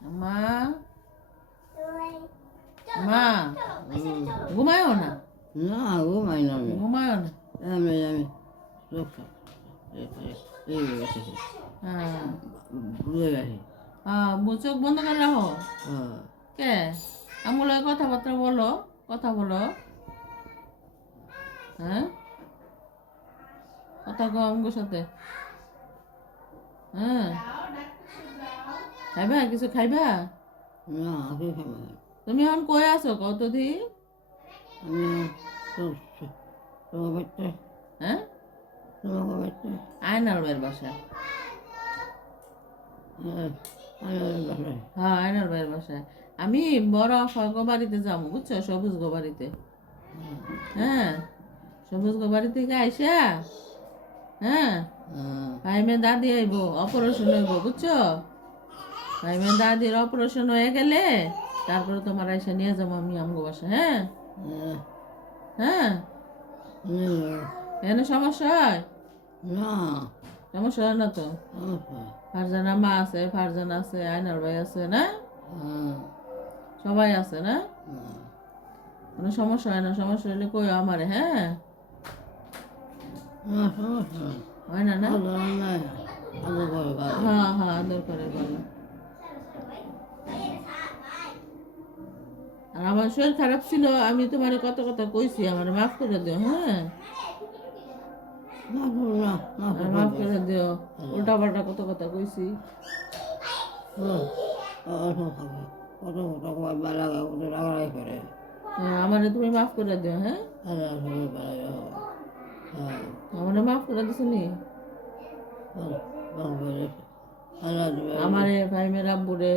মা মা ঘুমায়ও না না ঘুমাই না আমি ঘুমায়ও না আমি চোখ এই গেছে হ্যাঁ বুঝে গেছে চোখ বন্ধ করে রাখো হ্যাঁ কে আমগুলো কথাবার্তা বলো কথা বলো হ্যাঁ কথা কো আমগুলোর সাথে হ্যাঁ খাইবা কিছু খাইবা না আমি খাবো না তুমি এখন কই আছো কত দি আমি তোমার বাচ্চা হ্যাঁ তোমার বাচ্চা আয়নার ভাইয়ের বাসায় হ্যাঁ আয়নার ভাইয়ের বাসায় আমি বড় গো বাড়িতে যাবো বুঝছো সবুজ গো বাড়িতে হ্যাঁ সবুজ গো বাড়ি থেকে আইসা হ্যাঁ ভাইমে দাদি আইব অপারেশন হইব বুঝছো ভাইমে দাদির অপারেশন হয়ে গেলে তারপরে তোমার আইসা নিয়ে যাবো আমি আমগো বাসা হ্যাঁ হ্যাঁ এখানে সমস্যা হয় না সমস্যা হয় না তো ফারজানা মা আছে ফারজানা আছে আয়নার ভাই আছে না সবাই আছে না কোনো সমস্যা হয় না সমস্যা হলে কই আমারে হ্যাঁ হয় না না হ্যাঁ হ্যাঁ আদর করে বলো আর আমার শরীর খারাপ ছিল আমি তোমার কত কথা কইছি আমার মাফ করে দিও হ্যাঁ মাফ করে দিও উল্টা পাল্টা কত কথা কইছি আমারে তুমি মাফ করে দিও হ্যাঁ আমারে মাফ করে দিছো নি আমারে ভাই মেয়ের আব্বুরে